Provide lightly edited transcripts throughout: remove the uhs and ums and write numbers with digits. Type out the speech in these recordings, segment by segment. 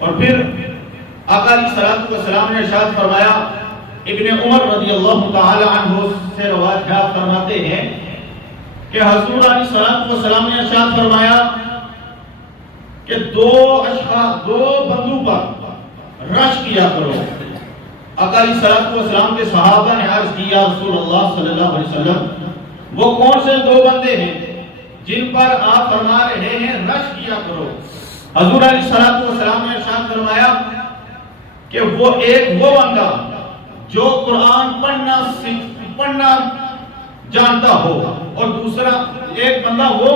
اور پھر آقا علیہ الصلوۃ والسلام نے ارشاد فرمایا، ابن عمر رضی اللہ تعالی عنہ سے روایت ہے، فرماتے ہیں کہ حضور علیہ الصلوۃ والسلام نے ارشاد فرمایا کہ دو بندوں پر رش کیا کرو۔ آقا علیہ الصلوۃ والسلام کے صحابہ نے عرض کیا، رسول اللہ صلی اللہ علیہ وسلم وہ کون سے دو بندے ہیں جن پر آپ فرما رہے ہیں رش کیا کرو؟ حضور علیہ الصلوۃ والسلام نے ارشاد فرمایا کہ وہ بندہ جو قرآن پڑھنا جانتا ہو، اور دوسرا ایک بندہ وہ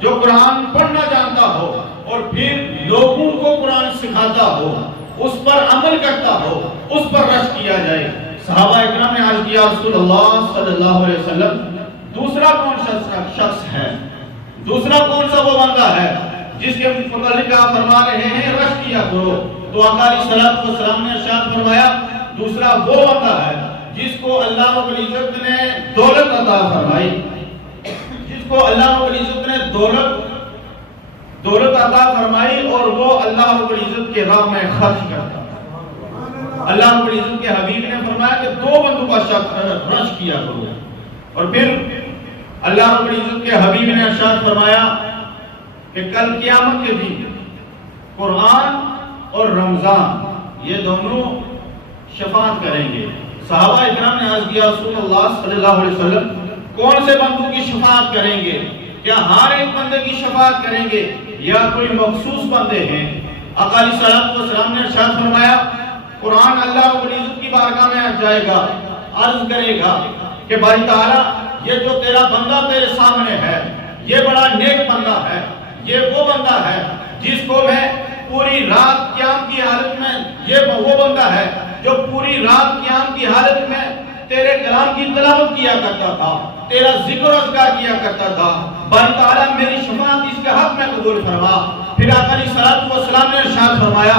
جو قرآن پڑھنا جانتا ہو اور پھر لوگوں کو قرآن سکھاتا ہو، اس پر عمل کرتا ہو، اس پر رش کیا جائے۔ صحابہ اکرام نے عرض کیا، رسول اللہ صلی اللہ علیہ وسلم دوسرا کون سا شخص ہے، دوسرا کون سا وہ بندہ ہے جس کے متعلق آپ فرما رہے ہیں رش کیا کرو؟ تو آقا علیہ الصلوۃ والسلام نے ارشاد فرمایا، دوسرا وہ بندہ ہے جس کو اللہ رب العزت نے دولت عطا فرمائی، جس کو اللہ رب العزت نے دولت عطا فرمائی اور وہ اللہ رب العزت کے راہ میں خرچ کرتا۔ اللہ رب العزت کے حبیب نے فرمایا کہ دو بندوں کا رش کیا کرو۔ اور پھر اللہ رب العزت کے حبیب نے ارشاد فرمایا کہ کل قیامت کے دن قرآن اور رمضان یہ دونوں شفاعت کریں گے۔ صحابہ اکرام نے عرض کیا، رسول اللہ صلی اللہ علیہ وسلم کون سے بندوں کی شفاعت کریں گے؟ کیا ہر ایک بندے کی شفاعت کریں گے یا کوئی مخصوص بندے ہیں؟ آقا علیہ الصلوۃ والسلام نے ارشاد فرمایا، قرآن اللہ رب العزت کی بارگاہ میں جائے گا، عرض کرے گا کہ باری تعالیٰ یہ جو تیرا بندہ تیرے سامنے ہے یہ بڑا نیک بندہ ہے، یہ وہ بندہ ہے جس کو میں پوری رات قیام کی حالت میں، یہ وہ بندہ ہے جو پوری رات قیام کی حالت میں تیرے کلام کی تلاوت کیا کرتا تھا، تیرا ذکر و اذکار کیا کرتا تھا، باری تعالیٰ میری شفاعت اس کے حق میں قبول فرما۔ پھر آقا علیہ الصلوۃ والسلام نے ارشاد فرمایا،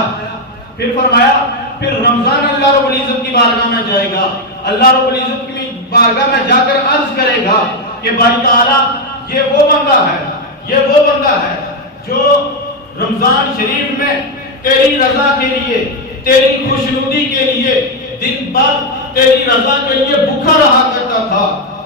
پھر رمضان اللہ رب العزت کی بارگاہ میں جائے گا، اللہ رب العزت کی بارگاہ میں جا کر عرض کرے گا کہ باری تعالیٰ یہ وہ بندہ ہے جو رمضان شریف میں تیری رضا کے لیے، تیری خوشنودی کے لیے دن بھر تیری رضا کے لیے بھوکا رہا کرتا تھا،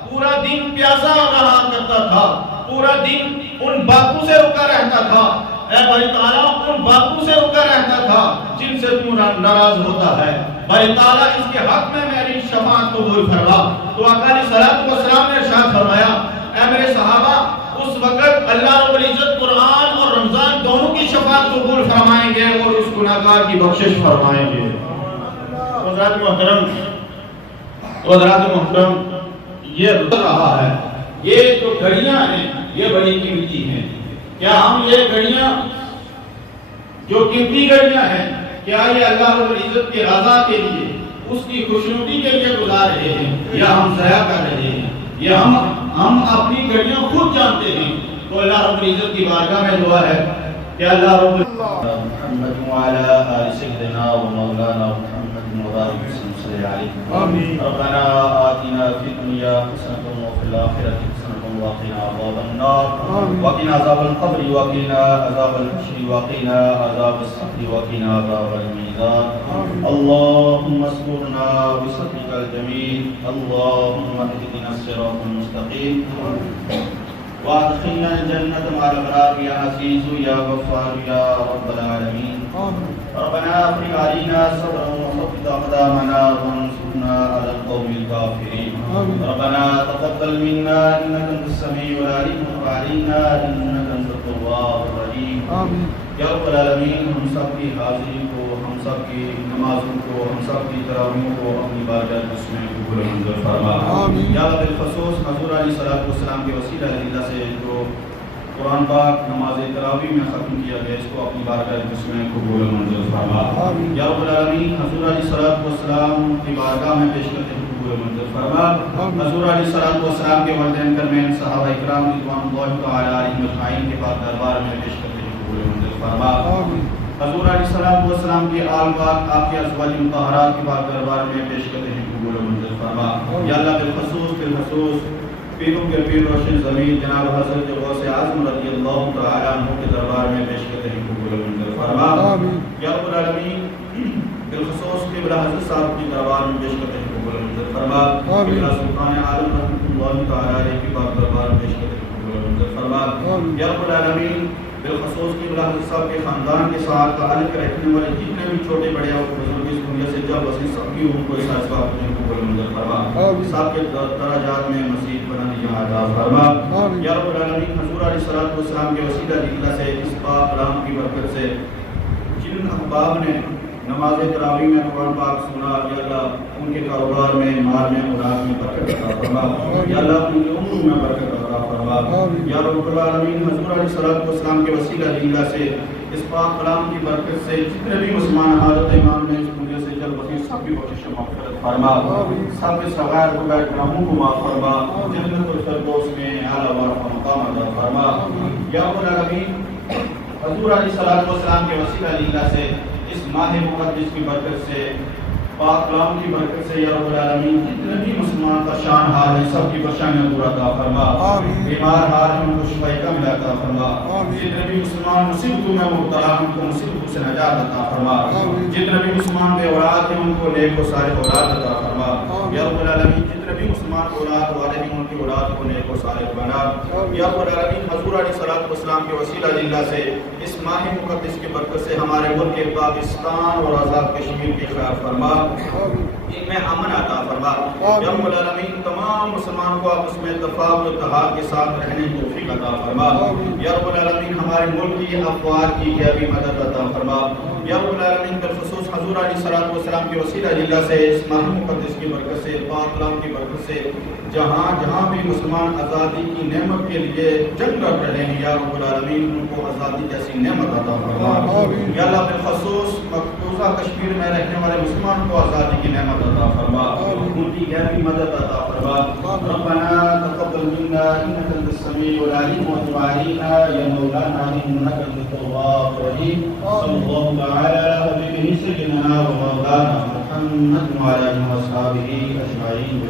پورا دن پیاسا رہا کرتا تھا، پورا دن ان باتوں سے رکا رہتا تھا، اے باری تعالیٰ ان باتوں سے رکا رہتا تھا جن سے تو ناراض ہوتا ہے، باری تعالیٰ اس کے حق میں میری شفاعت قبول فرما۔ تو آقا علیہ الصلوۃ والسلام نے ارشاد فرمایا، اے میرے صحابہ اس وقت اللہ رب العزت قرآن اور رمضان دونوں کی شفاعت قبول فرمائیں گے اور اس گناہگار کی بخشش فرمائیں گے۔ حضرات محترم، یہ رہا ہے، یہ جو گھڑیاں ہیں یہ بڑی قیمتی ہیں۔ کیا ہم یہ گھڑیاں جو قیمتی گھڑیاں ہیں، کیا یہ اللہ رب العزت کے رضا کے لیے، اس کی خوشنودی کے لیے گزار رہے ہیں یا ہم ضائع کر رہے ہیں؟ یا ہم اپنی گھڑیاں خود جانتے ہیں؟ تو اللہ رب العزت کی بارگاہ میں دعا ہے کہ اللہ رب محمد وعلى آل سيدنا ومولانا محمد مبارك وسلم عليه ربنا آتنا في الدنيا حسنة وفي الآخرة حسنة وقنا عذاب النار وقنا عذاب القبر وقنا عذاب الحشر وقنا عذاب السقر وقنا عذاب الميزان اللهم استرنا بسترك الجميل اللهم اهدنا الصراط المستقيم وادخلنا الجنة مع الأبرار يا عزيز يا غفار يا رب العالمين ربنا افرغ علينا صبرا وثبت أقدامنا وانصرنا على القوم الكافرين ربنا تقبل منا إنك أنت السميع العليم وتب علينا إنك أنت التواب الرحيم یا رب العالمین، ہم سب کی حاضری کو، ہم سب کی نمازوں کو، ہم سب کی تراویح کو اپنی بارگاہ میں قبول منظور فرما۔ یا رب بالخصوص حضور علیہ الصلوۃ والسلام کے وسیلہ اللہ سے جو قرآن پاک نماز تراویح میں ختم کیا گیا، اس کو اپنی بارگاہ میں قبول منظور فرما۔ یا رب العالمین، حضور علیہ الصلوۃ والسلام کی بارگاہ میں پیش کرتے ہیں قبول منظور فرما۔ حضور علیہ الصلوۃ والسلام کے والدین کرمین صحابہ اکرام رضوان اللہ تعالی علیہم اجمعین کے پاک دربار میں پیش کرتے ہیں قبول منظور فرما۔ حضور علیہ الصلوۃ والسلام کی آل پاک آپ کے ازواج مطہرات کے پاک دربار میں پیش کرتے ہیں قبول منظور فرما۔ یا اللہ بالخصوص پیروں کے پیر روشن زمین جناب حضرت غوث اعظم رضی اللہ تعالی عنہ کے دربار میں پیش کرتے ہیں قبول منظور فرما۔ فرما یا رب العالمین بالخصوص قبلہ حضرت صاحب کی دربار میں پیش کرتے ہیں قبول منظر فرما قبلہ سلطان عالم رحمۃ اللہ تعالی علیہ کی باب دربار میں پیش کرتے ہیں قبول منظر فرما یا رب العالمین بالخصوص قبلہ حضرت صاحب کے خاندان کے ساتھ تعلق رکھنے والے جتنے بھی چھوٹے بڑے اور بزرگ اس دنیا سے جب وسیع سب کی ان کو اس بات میں قبول منظر فرما صاحب کے درجات میں مزید بلندی عطا فرما یا رب العالمین حضور علیہ الصلوۃ والسلام کے وسیلہ جلدہ سے اس پاک کلام کی برکت سے جن احباب نے نماز تراویح میں قرآن پاک سنا یا اللہ ان کے کاروبار میں مال میں اولاد میں برکت عطا فرما یا اللہ ان کے عمر میں برکت عطا فرما یا رب العالمین حضور علیہ الصلوۃ والسلام کے وسیلہ جلدہ سے اس پاک کلام کی برکت سے جتنے بھی مسلمان حالت امام نے اس دنیا سے جل وسیع سب کی بخشش مغفرت فرما سب کے صغائر کو گناہوں کو معاف فرما جنت الفردوس میں اعلیٰ ورفع مقام عطا فرما یا رب العالمین حضور علیہ الصلوۃ والسلام کے وسیلہ جلدہ سے اس ماہ مقدس کی برکت سے پاک کلام کی برکت سے یا رب العالمین جتنے بھی مسلمان پریشان حال ہیں سب کی پریشانیاں دور عطا فرما بیمار حال ہیں ان کو شفاء کاملہ عطا فرما جتنے بھی مسلمان مصیبتوں میں مبتلا ہیں ان کو مصیبتوں سے نجات عطا فرما جتنے بھی مسلمان بے اولاد ہیں ان کو نیک و صالح اولاد عطا فرما یا رب العالمین جتنے بھی مسلمان اولاد والے ہیں ان کی اولاد کو نیک و صالح بنا یا رب العالمین حضور علیہ الصلوۃ والسلام کے وسیلہ جلدہ سے اس ماہ مقدس کی برکت سے ہمارے ملک پاکستان اور آزاد کشمیر کے خیر فرما ان میں امن عطا فرما یا رب العالمین تمام مسلمان کو آپس میں اتفاق و اتحاد کے ساتھ رہنے کی توفیق عطا فرما یا رب العالمین ہمارے ملک کی افواج کی بھی مدد عطا فرما یا رب العالمین بالخصوص حضور علیہ الصلوۃ والسلام کے وسیلہ جلدہ سے اس ماہ مقدس کی برکت سے پاک کلام کی برکت سے جہاں جہاں بھی مسلمان آزادی کی نعمت کے لیے جنگ لڑ رہے ہیں یا رب العالمین ان کو آزادی جیسی نعمت عطا فرما یا اللہ بالخصوص مقبوضہ کشمیر میں رہنے والے مسلمان کو آزادی کی نعمت عطا فرما ان کی غیبی مدد عطا فرما ربنا تقبل منا انك انت السميع العليم وتب علينا يا مولانا انك انت التواب الرحيم صلى الله تعالى على حبيبه سيدنا ومولانا محمد وعلى اله وصحبه اجمعين.